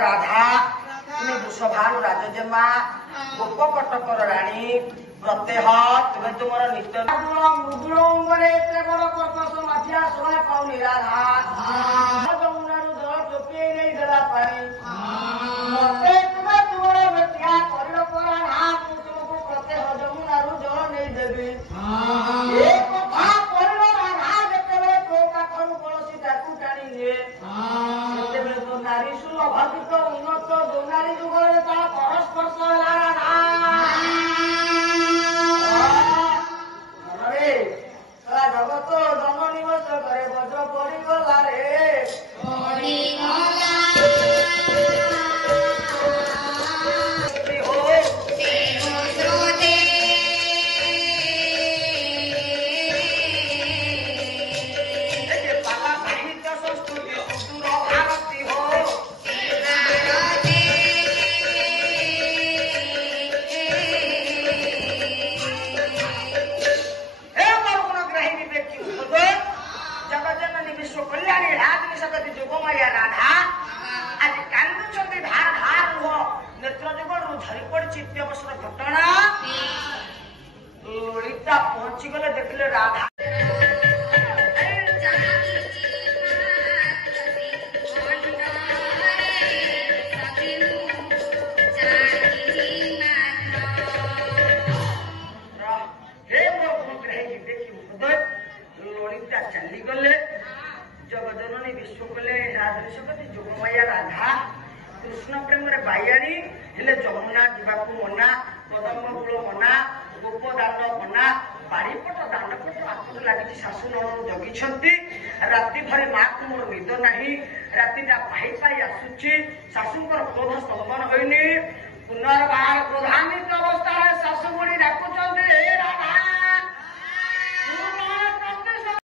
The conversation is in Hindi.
राधा तुम्हें वृषभानु राजजेमा गोप कटकर राणी प्रत्यह तुम्हें तुम नित्य मृदुल अंगरे एत बड़ कर्कश मझिया शोभा पाऊनी राधा जमुनारू जल चोपी नहीं देला पानी मते तुम्हें तुमर मिथ्या कर राधा तुमको प्रत्यह जमुनारू जल नहीं देवी एक कथा कर राधा जेतेबेले तो पाखरु कलसी ताकू टाणी निए सेतेबेले तो नारी सुलभित उन्नत दोनारी जुगरे ता परस्पर राधा जगत जन निवास करे वज्र पड़गला रे पहुंची गले देखले राधा ललिता चली गले जगजननी विश्व कले राजपति जोगमाया राधा कृष्ण प्रेम बायाणी हेले जमुना जावाक मना कदम कूल मना गोपदान मना बारीपट दानपट आपको लगी शाशु नणन जगी राति भरी माँ को मोर निद नहीं रातिटा पाई पाई आसुची शाशुंकर क्रोध स्तंभन होनी पुनर्बार क्रोधान्वित